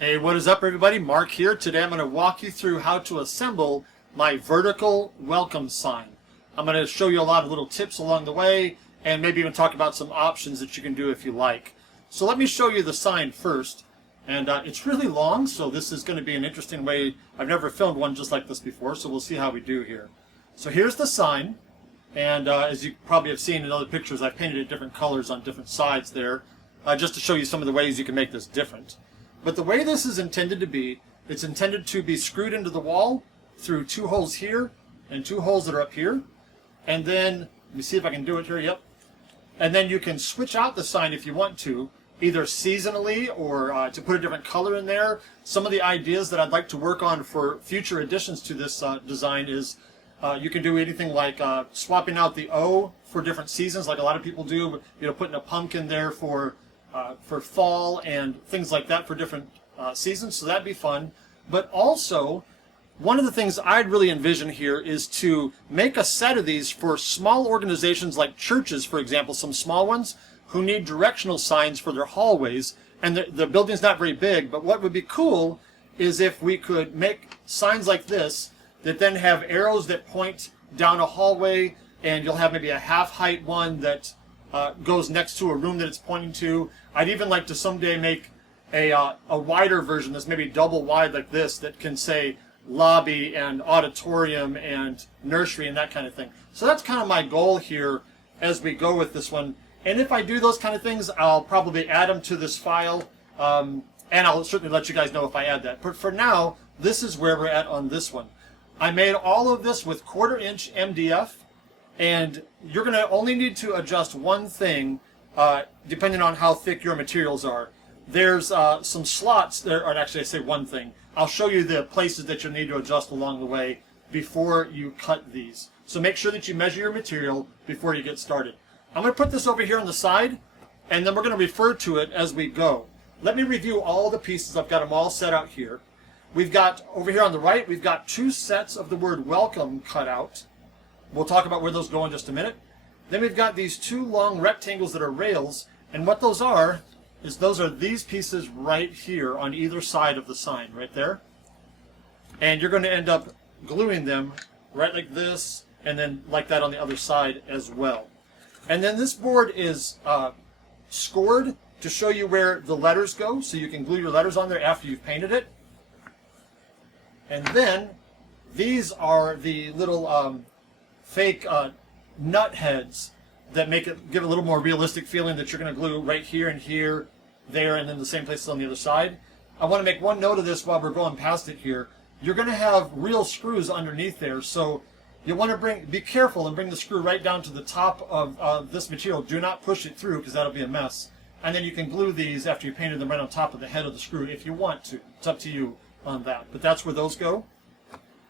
Hey, what is up everybody? Mark here. Today I'm going to walk you through how to assemble my vertical welcome sign. I'm going to show you a lot of little tips along the way and maybe even talk about some options that you can do if you like. So let me show you the sign first. And it's really long, so this is going to be an interesting way. I've never filmed one just like this before, so we'll see how we do here. So here's the sign. And as you probably have seen in other pictures, I've painted it different colors on different sides there just to show you some of the ways you can make this different. But the way this is intended to be, it's intended to be screwed into the wall through two holes here and two holes that are up here. And then, let me see if I can do it here, yep. And then you can switch out the sign if you want to, either seasonally or to put a different color in there. Some of the ideas that I'd like to work on for future additions to this design is you can do anything like swapping out the O for different seasons, like a lot of people do, putting a pumpkin there for fall and things like that for different seasons, so that'd be fun. But also, one of the things I'd really envision here is to make a set of these for small organizations like churches, for example, some small ones who need directional signs for their hallways, and the building's not very big, but what would be cool is if we could make signs like this that then have arrows that point down a hallway, and you'll have maybe a half-height one that goes next to a room that it's pointing to. I'd even like to someday make a wider version that's maybe double wide like this that can say lobby and auditorium and nursery and that kind of thing. So that's kind of my goal here as we go with this one. And if I do those kind of things, I'll probably add them to this file, and I'll certainly let you guys know if I add that. But for now, this is where we're at on this one. I made all of this with 1/4 inch MDF. And you're going to only need to adjust one thing depending on how thick your materials are. There's some slots there, or actually I say one thing. I'll show you the places that you'll need to adjust along the way before you cut these. So make sure that you measure your material before you get started. I'm going to put this over here on the side, and then we're going to refer to it as we go. Let me review all the pieces. I've got them all set out here. We've got, over here on the right, we've got 2 sets of the word welcome cut out. We'll talk about where those go in just a minute. Then we've got these 2 long rectangles that are rails, and what those are is those are these pieces right here on either side of the sign, right there. And you're going to end up gluing them right like this, and then like that on the other side as well. And then this board is scored to show you where the letters go, so you can glue your letters on there after you've painted it. And then these are the little fake nut heads that make it give a little more realistic feeling that you're going to glue right here and here, there, and then the same places on the other side. I want to make one note of this while we're going past it here. You're going to have real screws underneath there, so you want to be careful and bring the screw right down to the top of this material. Do not push it through because that'll be a mess. And then you can glue these after you painted them right on top of the head of the screw if you want to. It's up to you on that. But that's where those go.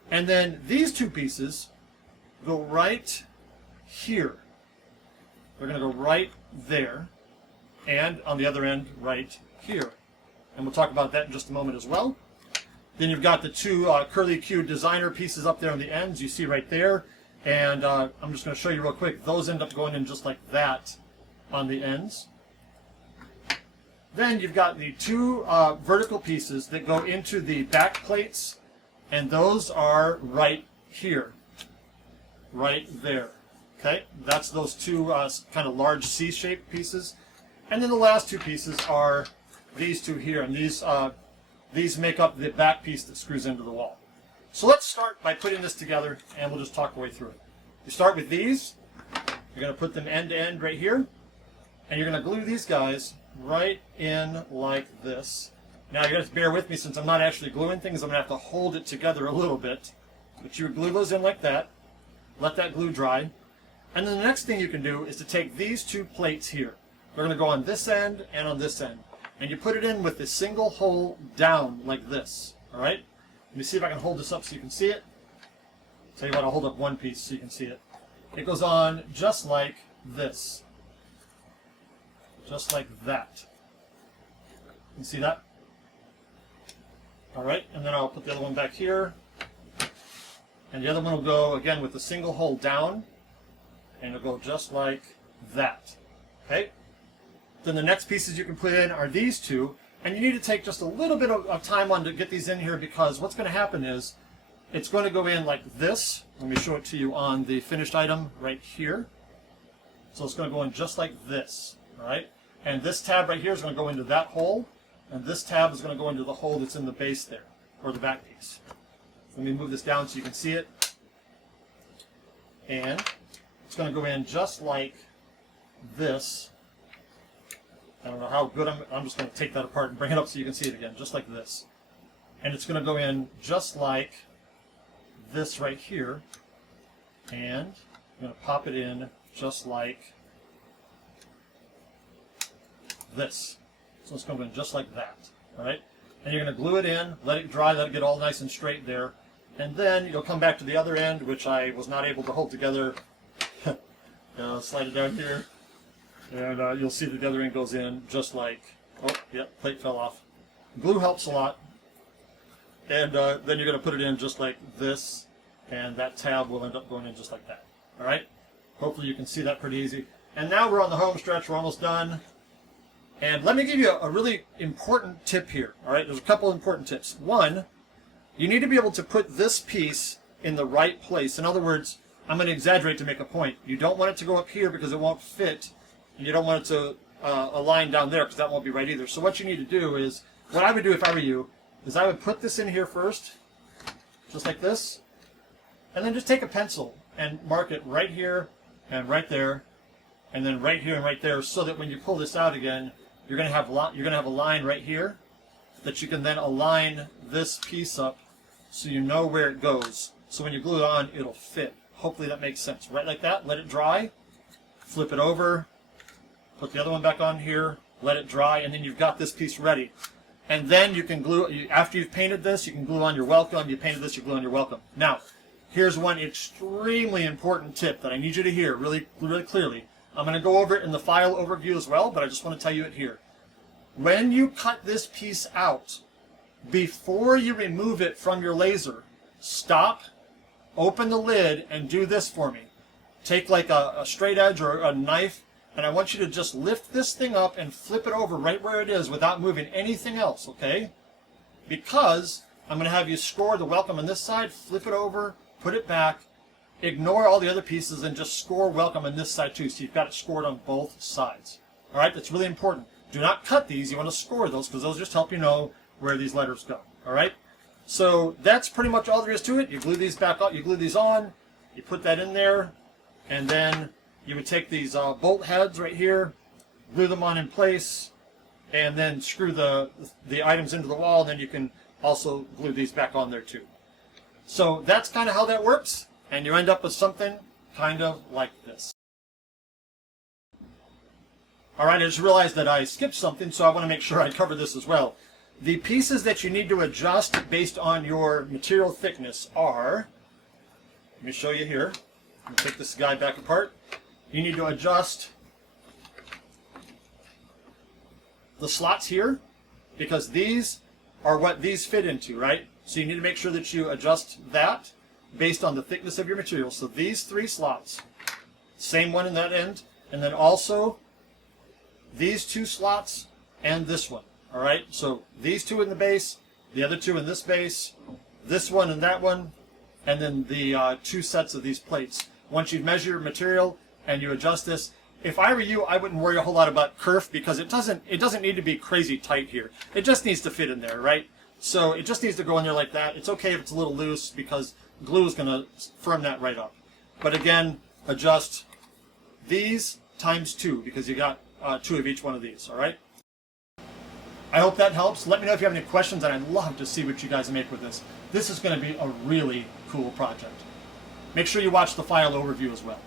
And then these 2 pieces go right here. They're going to go right there, and on the other end, right here. And we'll talk about that in just a moment as well. Then you've got the 2 curly Q designer pieces up there on the ends, you see right there. And I'm just going to show you real quick. Those end up going in just like that on the ends. Then you've got the 2 vertical pieces that go into the back plates, and those are right here. Right there. Okay, that's those 2 kind of large C-shaped pieces. And then the last 2 pieces are these 2 here, and these make up the back piece that screws into the wall. So let's start by putting this together, and we'll just talk our way through it. You start with these. You're going to put them end to end right here, and you're going to glue these guys right in like this. Now you're going to have to bear with me since I'm not actually gluing things. I'm going to have to hold it together a little bit. But you glue those in like that. Let that glue dry. And then the next thing you can do is to take these 2 plates here. They're going to go on this end and on this end. And you put it in with a single hole down like this. Alright? Let me see if I can hold this up so you can see it. Tell you what, I'll hold up one piece so you can see it. It goes on just like this. Just like that. You see that? Alright, and then I'll put the other one back here. And the other one will go, again, with the single hole down. And it'll go just like that. Okay? Then the next pieces you can put in are these 2. And you need to take just a little bit of time on to get these in here, because what's going to happen is it's going to go in like this. Let me show it to you on the finished item right here. So it's going to go in just like this, all right? And this tab right here is going to go into that hole, and this tab is going to go into the hole that's in the base there, or the back piece. Let me move this down so you can see it. And it's going to go in just like this. I don't know how good I'm just going to take that apart and bring it up so you can see it again, just like this. And it's going to go in just like this right here. And I'm going to pop it in just like this. So it's going to go in just like that. All right? And you're going to glue it in, let it dry, let it get all nice and straight there. And then you'll come back to the other end, which I was not able to hold together. Slide it down here. And you'll see that the other end goes in just like, oh, yep, plate fell off. Glue helps a lot. And then you're going to put it in just like this, and that tab will end up going in just like that. All right? Hopefully you can see that pretty easy. And now we're on the home stretch. We're almost done. And let me give you a really important tip here. All right? There's a couple important tips. One, you need to be able to put this piece in the right place. In other words, I'm going to exaggerate to make a point. You don't want it to go up here because it won't fit. And you don't want it to align down there because that won't be right either. So what you need to do is, what I would do if I were you, is I would put this in here first, just like this, and then just take a pencil and mark it right here and right there, and then right here and right there, so that when you pull this out again, you're going to have a line right here that you can then align this piece up so you know where it goes. So when you glue it on, it'll fit. Hopefully that makes sense. Right like that, let it dry, flip it over, put the other one back on here, let it dry, and then you've got this piece ready. And then you can glue, after you've painted this, you can glue on your welcome. You painted this, you glue on your welcome. Now, here's one extremely important tip that I need you to hear really, really clearly. I'm going to go over it in the file overview as well, but I just want to tell you it here. When you cut this piece out, before you remove it from your laser, stop, open the lid, and do this for me. Take like a straight edge or a knife, and I want you to just lift this thing up and flip it over right where it is without moving anything else, okay? Because I'm going to have you score the welcome on this side, flip it over, put it back, ignore all the other pieces, and just score welcome on this side too. So you've got it scored on both sides. All right, that's really important. Do not cut these. You want to score those because those just help you know where these letters go. All right? So that's pretty much all there is to it. You glue these back up, you glue these on, you put that in there, and then you would take these bolt heads right here, glue them on in place, and then screw the items into the wall, and then you can also glue these back on there too. So that's kind of how that works, and you end up with something kind of like this. All right, I just realized that I skipped something, so I want to make sure I cover this as well. The pieces that you need to adjust based on your material thickness are, let me show you here. Let me take this guy back apart. You need to adjust the slots here, because these are what these fit into, right? So you need to make sure that you adjust that based on the thickness of your material. So these three slots, same one in that end, and then also these two slots and this one, all right? So these two in the base, the other two in this base, this one and that one, and then the two sets of these plates. Once you've measured your material and you adjust this, if I were you, I wouldn't worry a whole lot about kerf, because it doesn't need to be crazy tight here. It just needs to fit in there, right? So it just needs to go in there like that. It's okay if it's a little loose, because glue is going to firm that right up. But again, adjust these times 2, because you got 2 of each one of these, all right? I hope that helps. Let me know if you have any questions, and I'd love to see what you guys make with this. This is going to be a really cool project. Make sure you watch the file overview as well.